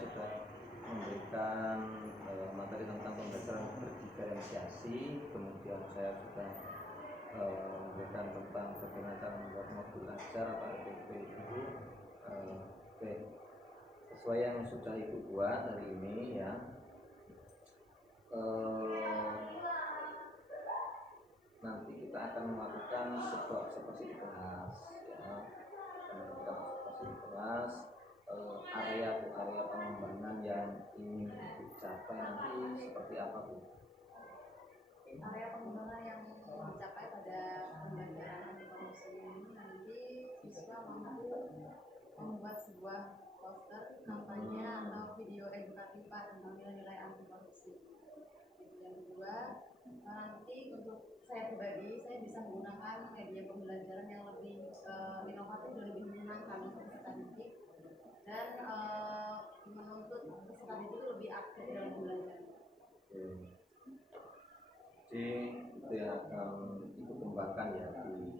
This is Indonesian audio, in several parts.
sudah memberikan materi tentang pembelajaran berdiferensiasi, kemudian saya sudah memberikan tentang bagaimana cara membuat modul ajar atau RPP itu. Oke, sesuai yang sudah Ibu buat hari ini ya. Nanti kita akan melakukan sebuah observasi di kelas ya. Kita observasi di kelas, area pengembangan yang ingin dicapai nanti seperti apa Bu? Area pengembangan yang dicapai pada pembelajaran anti korupsi ini nanti siswa mampu membuat sebuah poster, kampanye atau video edukatif tentang nilai-nilai anti korupsi. Yang kedua, nanti untuk saya pribadi, saya bisa menggunakan media pembelajaran yang lebih inovatif dan lebih menyenangkan untuk peserta didik dan menuntut peserta didik lebih aktif dalam belajar. Jadi itu yang Ibu kembangkan ya di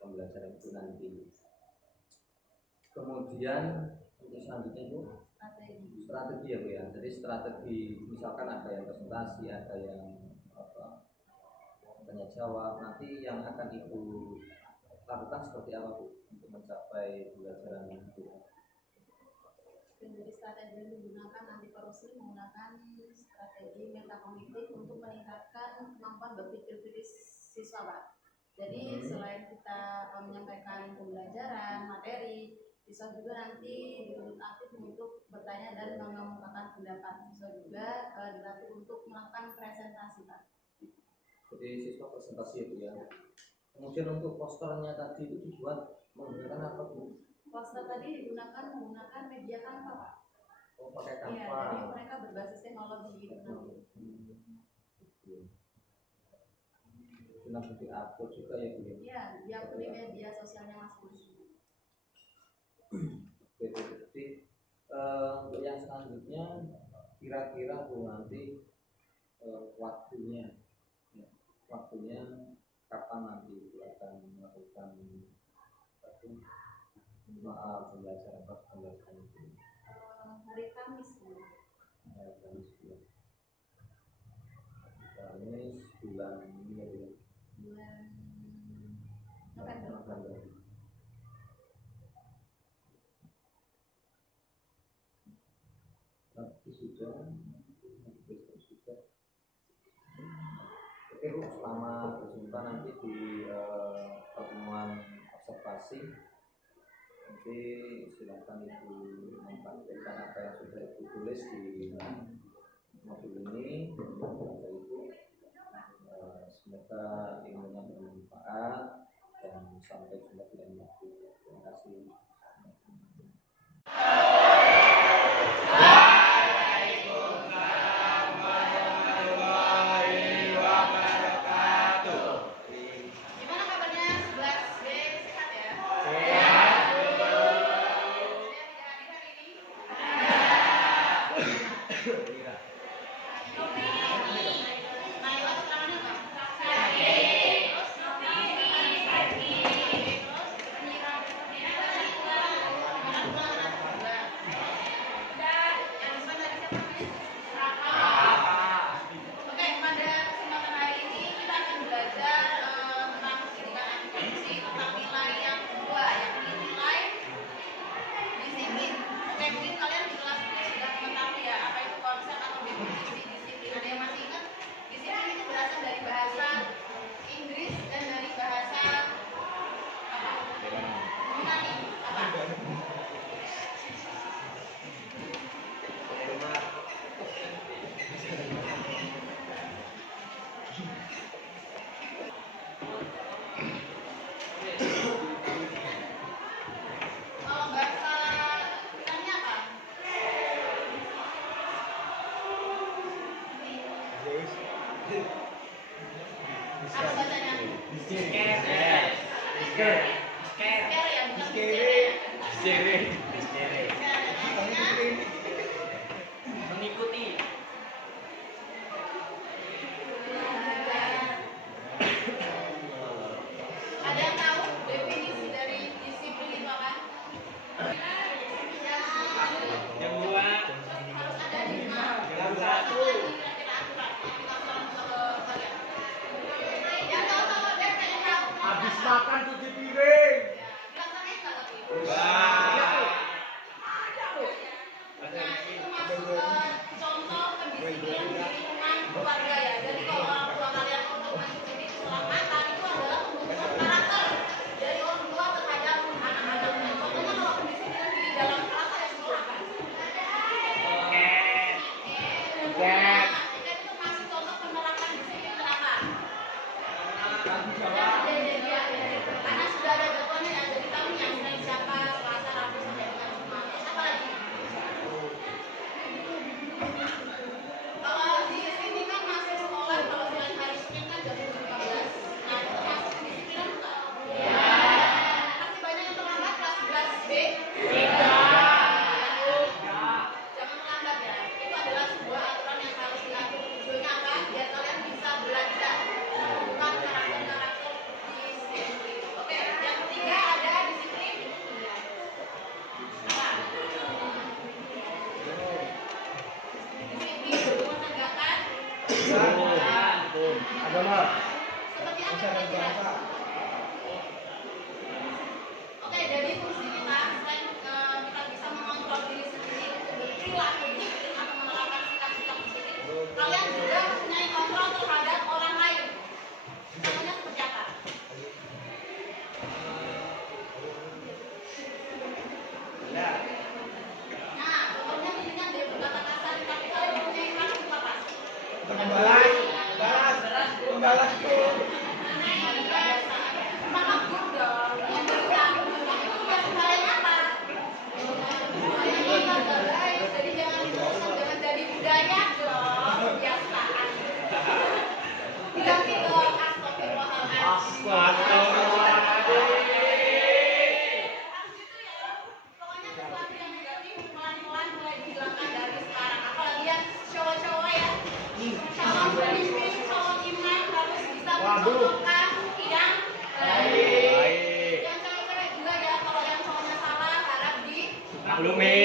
pembelajaran itu nanti. Kemudian untuk selanjutnya itu strategi ya Bu ya. Jadi strategi misalkan ada yang presentasi, ada yang tanya jawab. Nanti yang akan Ibu lakukan seperti apa Bu untuk mencapai pembelajaran itu? Jadi strategi yang digunakan anti korupsi menggunakan strategi metakognitif untuk meningkatkan kemampuan berpikir kritis siswa Pak. Jadi selain kita menyampaikan pembelajaran materi, siswa juga nanti dituntut aktif untuk bertanya dan mengemukakan pendapat. Siswa juga dilatih untuk melakukan presentasi Pak. Jadi siswa presentasi itu ya. Kemudian untuk posternya tadi itu dibuat menggunakan apa Bu? Poster tadi menggunakan media Canva Pak. Oh pakai Canva. Iya, jadi mereka berbasis teknologi gitu nanti. Itu nanti diupload juga ya Bu? Iya, diupload di media sosialnya masing-masing. Oke, jadi untuk yang selanjutnya kira-kira Bu nanti waktunya kapan nanti Bu akan melakukan pembelajaran itu? Hari Kamis Bu. Kamis bulan ini ya Bu? Bulan November. Nanti sudah. Oke Bu, selamat berjumpa nanti di pertemuan observasi. Nanti silakan Ibu mempraktikkan apa yang sudah Ibu tulis di modul ini. Baca itu. Semoga ilmunya bermanfaat dan sampai jumpa di lain waktu. Terima kasih. Mengikuti. Ada yang tahu definisi dari disiplin itu apa? Habis makan cuci piring. Contoh pendisiplinan di lingkungan keluarga ya. Jadi kalau orang tua kalian untuk mencuci keselamatan itu adalah pembentukan karakter dari orang tua terhadap anak-anaknya. Contohnya kalau pendisiplinan di dalam kelas ya sekolah kan. Itu masih contoh penerapan disiplin kenapa? Karena sudah ada jadwalnya ya. Jadi kamu yang Senin siapa, Selasa, Rabu sampai dengan Jumat. Apa lagi? Kalau di sini kan masih sekolah, kalau selain hari Senin kan jam 7.15. Nah, itu masuk kedisiplinan bukan? Iya. Masih banyak yang terlambat kelas 11 B? Jangan terlambat ya. Itu adalah sebuah aturan yang harus diatur. Tujuannya apa? Biar kalian bisa belajar. Bukan karakter-karakter disiplin. Oke, yang ketiga ada disiplin. Apa? Disiplin menegakkan Agama. seperti apa kira-kira? Oke, jadi fungsi kita selain kita bisa mengontrol diri sendiri untuk berperilaku disiplin atau menerapkan sikap-sikap disiplin, kalian juga mempunyai kontrol terhadap orang lain. Contohnya seperti apa? Nah, contohnya intinya dia berkata kasar, tapi kalian mempunyai hak untuk apa? Membalas tuh. Maaf dong, memberikan itu bukan hal apa? Jadi jangan dibosan, jangan jadi budaya dong, kebiasaan. Diganti dong, astagfirullahaladzim. Harus gitu ya. Pokoknya sesuatu yang negatif pelan-pelan mulai dihilangkan dari sekarang. Apalagi yang cowok-cowok ya. Calon pemimpin, calon imam harus bisa mencontohkan yang baik. Yang cewek-cewek juga ya, kalau yang cowoknya salah harap di Maklumi.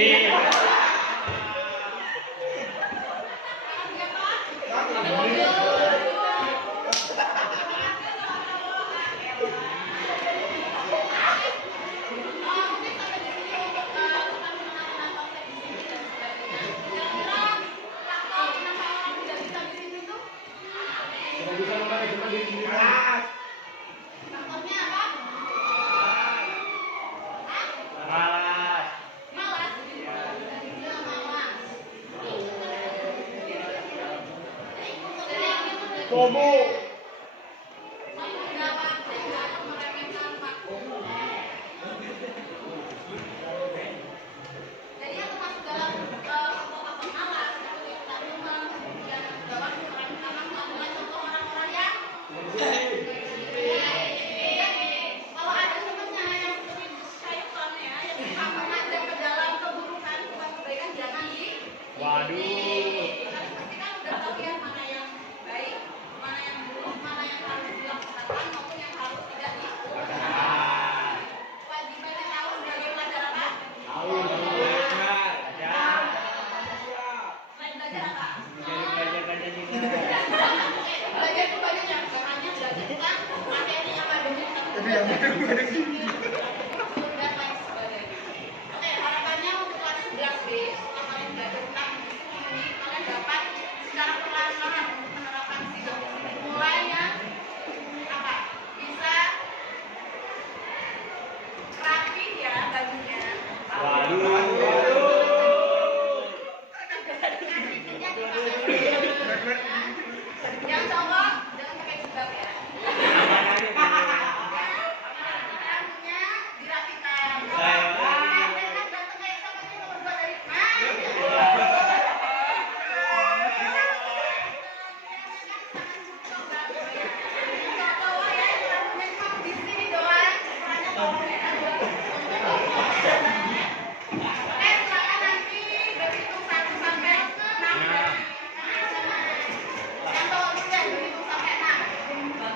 Bisa manajemen diri sendiri. Faktornya apa? Malas. Malas. Dia malas. Sobo. Jadi yang termasuk dalam faktor-faktor malas seperti ketakutan, kemudian bawaan orang utama adalah contoh orang-orang yang kalau ada temennya yang seperti syaitan ya, yang suka mengajak ke dalam keburukan bukan kebaikan, jangan di. Kalian pasti kan udah tahu ya mana yang baik, mana yang buruk, mana yang harus dilaksanakan maupun yang harus tidak dilaksanakan. Wajibannya tahu sebagai pelajar apa? Selain belajar apa? Belajar itu banyak ya, bukan hanya belajar tentang materi akademik, tapi dan lain sebagainya. Oke, harapannya untuk kelas 11B setelah kalian belajar tentang ini, kalian dapat secara perlahan-lahan untuk menerapkan sikap disiplin. Mulainya apa? Bisa rapi ya bajunya. Yang cowok jangan pakai jilbab ya. Rambutnya dirapikan. Kan ganteng kayak siapa sih nomor 2 dari cowok ya, rambutnya cuma di sini doang. Ukurannya cowok ya. Silakan nanti berhitung 1 sampai 6. Yang cowok dulu ya, berhitung sampai 6.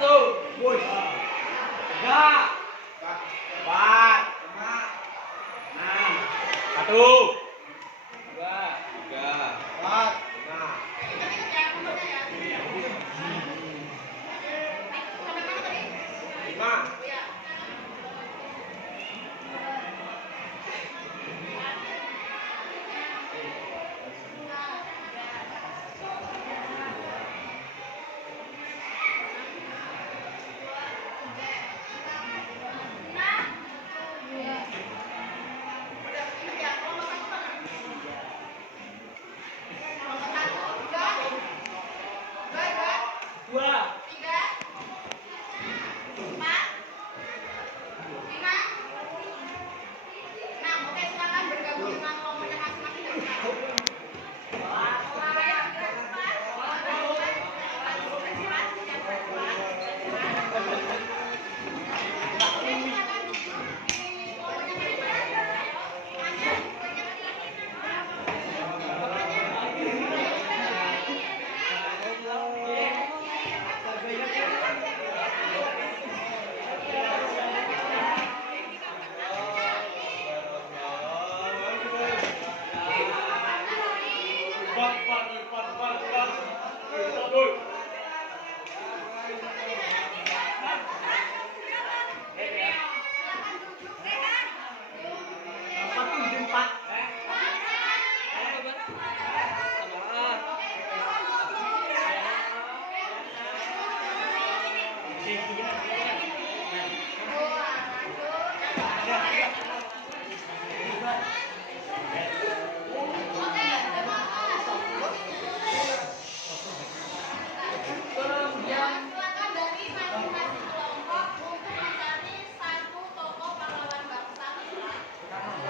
Silakan dari masing-masing kelompok untuk mencari satu tokoh pahlawan bangsa.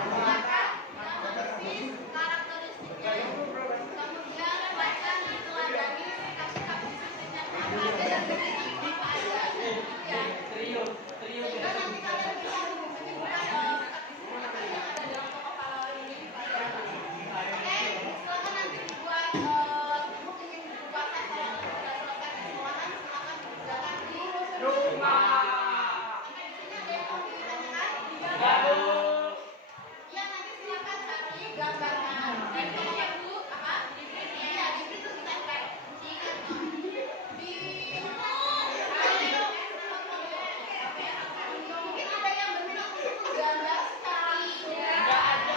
Silakan yang menulis karakteristiknya. Kemudian silakan diteladani sikap-sikap disiplinnya ada yang berdiri apa aja. Ya. Sehingga nanti kalian bisa menyebutkan sikap disiplin apa yang ada dalam tokoh pahlawan ini pada oke, silakan nanti dibuat mungkin dibuat kalau sudah selesai kesemuanya silakan dikerjakan di rumah. Sampai di sini ada yang mau ditanyakan? Iya, nanti silakan cari gambarnya. Di sini ya Bu, apa? Iya, di situ ditempel. Ingat di mungkin ada yang berminat untuk menggambar secara langsung.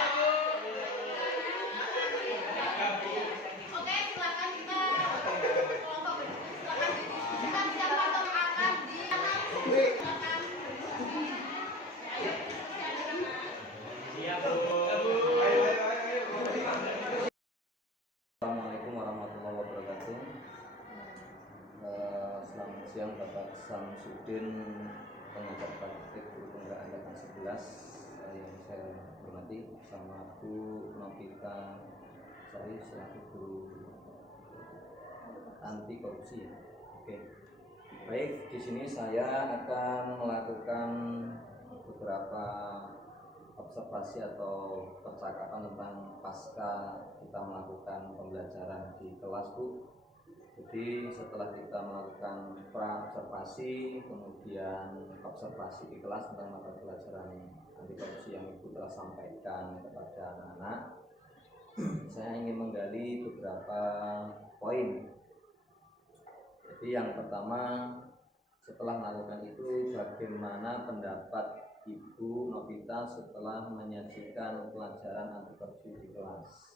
Oke, silakan kita kelompok berikutnya silakan didiskusikan siapa yang akan silakan. Ayo, Assalamualaikum warahmatullahi wabarakatuh. Selamat siang Bapak Samsudin, pengajar praktik guru penggerak angkatan 11 yang saya hormati, sama Bu Novita Sari selaku guru anti korupsi. Oke. Baik, di sini saya akan melakukan beberapa observasi atau percakapan tentang pasca kita melakukan pembelajaran di kelas, Bu. Jadi setelah kita melakukan pra-observasi, kemudian observasi di kelas tentang mata pelajaran anti korupsi yang Ibu telah sampaikan kepada anak-anak, saya ingin menggali beberapa poin. Jadi yang pertama, setelah melakukan itu, bagaimana pendapat Ibu Novita setelah menyajikan pelajaran anti korupsi di kelas?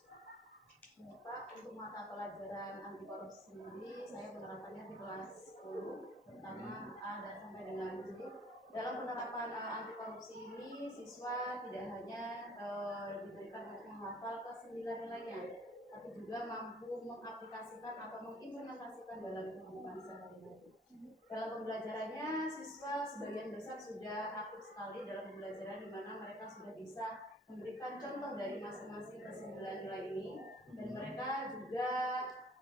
Pak, untuk mata pelajaran anti korupsi sendiri saya menerapkannya di kelas 10 pertama A dan sampai dengan J. Dalam penerapan anti korupsi ini siswa tidak hanya diberikan untuk menghafal ke 9 nilainya, tapi juga mampu mengaplikasikan atau mengimplementasikan dalam kehidupan sehari-hari. Dalam pembelajarannya siswa sebagian besar sudah aktif sekali dalam pembelajaran, di mana mereka sudah bisa memberikan contoh dari masing-masing kesimpulan nilai ini, dan mereka juga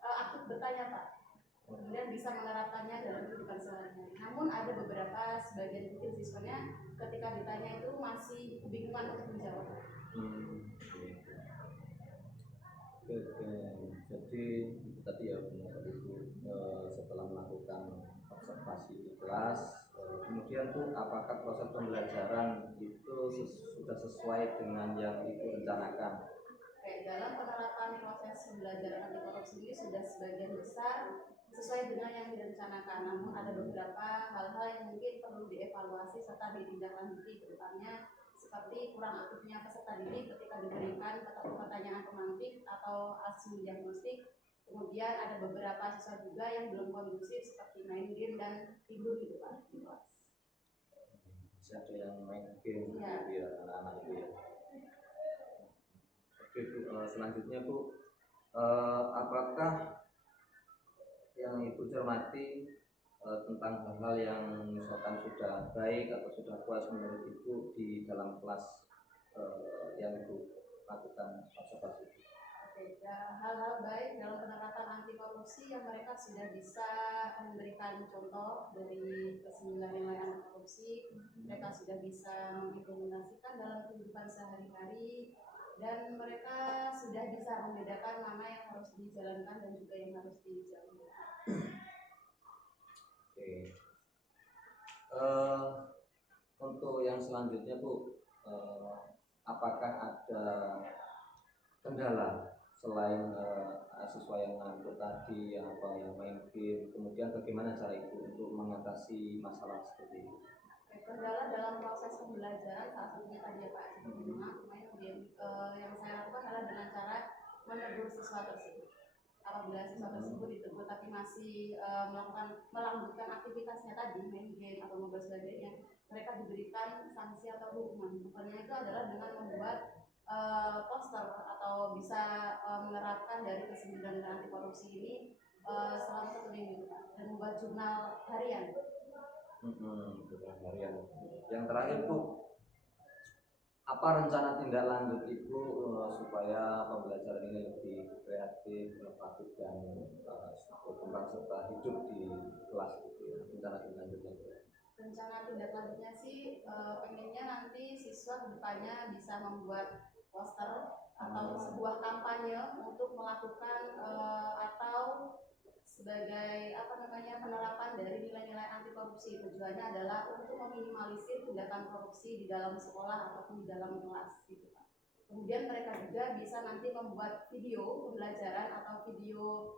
aktif bertanya Pak, kemudian bisa menerapkannya dalam kehidupan sehari-hari. Namun ada beberapa sebagian mungkin siswanya ketika ditanya itu masih kebingungan untuk menjawab. Oke. Jadi itu tadi ya benar Ibu, setelah melakukan observasi di kelas, kemudian tuh apakah proses pembelajaran itu sudah sesuai dengan yang Ibu rencanakan? Oke, dalam penerapan proses pembelajaran anti korupsi ini sudah sebagian besar sesuai dengan yang direncanakan. Namun ada beberapa hal-hal yang mungkin perlu dievaluasi serta ditindaklanjuti ke depannya, seperti kurang aktifnya peserta didik ketika diberikan pertanyaan pemantik atau asesmen diagnostik. Kemudian ada beberapa siswa juga yang belum kondusif seperti main game dan tidur di depan kelas. Masih ada yang main game Ya. gitu ya, anak-anak itu ya. Oke Bu, selanjutnya Bu, apakah yang Ibu cermati tentang hal-hal yang misalkan sudah baik atau sudah puas menurut Ibu di dalam kelas yang Ibu lakukan observasi? Oke, ya, hal-hal baik dalam penerapan anti korupsi yang mereka sudah bisa memberikan contoh dari kesembilan nilai anti korupsi, mereka sudah bisa mengimplementasikan dalam kehidupan sehari-hari, dan mereka sudah bisa membedakan mana yang harus dijalankan dan juga yang harus dijauhi. Oke. Untuk yang selanjutnya Bu, apakah ada kendala selain siswa yang ngantuk tadi, apa yang main game, kemudian bagaimana cara Ibu untuk mengatasi masalah seperti itu? Kendala dalam proses pembelajaran salah satunya tadi ya Pak, seperti main game. Yang saya lakukan adalah dengan cara menegur siswa tersebut. Apabila siswa tersebut ditegur tapi masih melanjutkan aktivitasnya tadi, main game atau mobile sebagainya, mereka diberikan sanksi atau hukuman. Hukumannya itu adalah dengan membuat poster atau bisa menerapkan dari kesembilan anti korupsi ini selama 1 minggu dan membuat jurnal harian. Jurnal harian. Yang terakhir Bu, apa rencana tindak lanjut Ibu supaya pembelajaran ini lebih kreatif, inovatif dan berkembang serta hidup di kelas itu ya? Rencana tindak lanjutnya? Rencana tindak lanjutnya sih pengennya nanti siswa kedepannya bisa membuat poster atau sebuah kampanye untuk melakukan atau sebagai penerapan dari nilai-nilai anti korupsi. Tujuannya adalah untuk meminimalisir tindakan korupsi di dalam sekolah ataupun di dalam kelas gitu Pak. Kemudian mereka juga bisa nanti membuat video pembelajaran atau video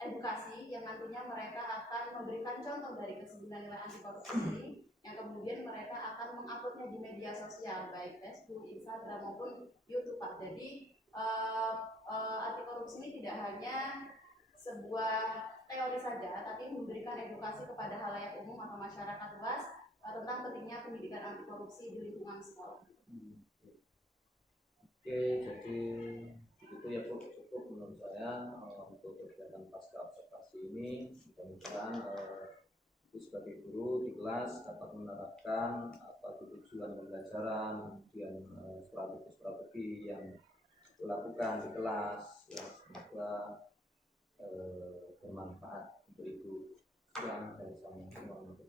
edukasi yang nantinya mereka akan memberikan contoh dari kesembilan nilai anti korupsi ini, yang kemudian mereka akan menguploadnya di media sosial baik Facebook, Instagram maupun YouTube Pak. Jadi anti korupsi ini tidak hanya sebuah teori saja, tapi memberikan edukasi kepada halayak umum atau masyarakat luas tentang pentingnya pendidikan anti korupsi di lingkungan sekolah. Oke, jadi itu ya Bu, cukup menurut saya untuk kegiatan pasca observasi ini. Mudah-mudahan Ibu sebagai guru di kelas dapat menerapkan tujuan pembelajaran, kemudian strategi-strategi yang dilakukan di kelas yang semoga bermanfaat untuk Ibu. Sekian dari saya.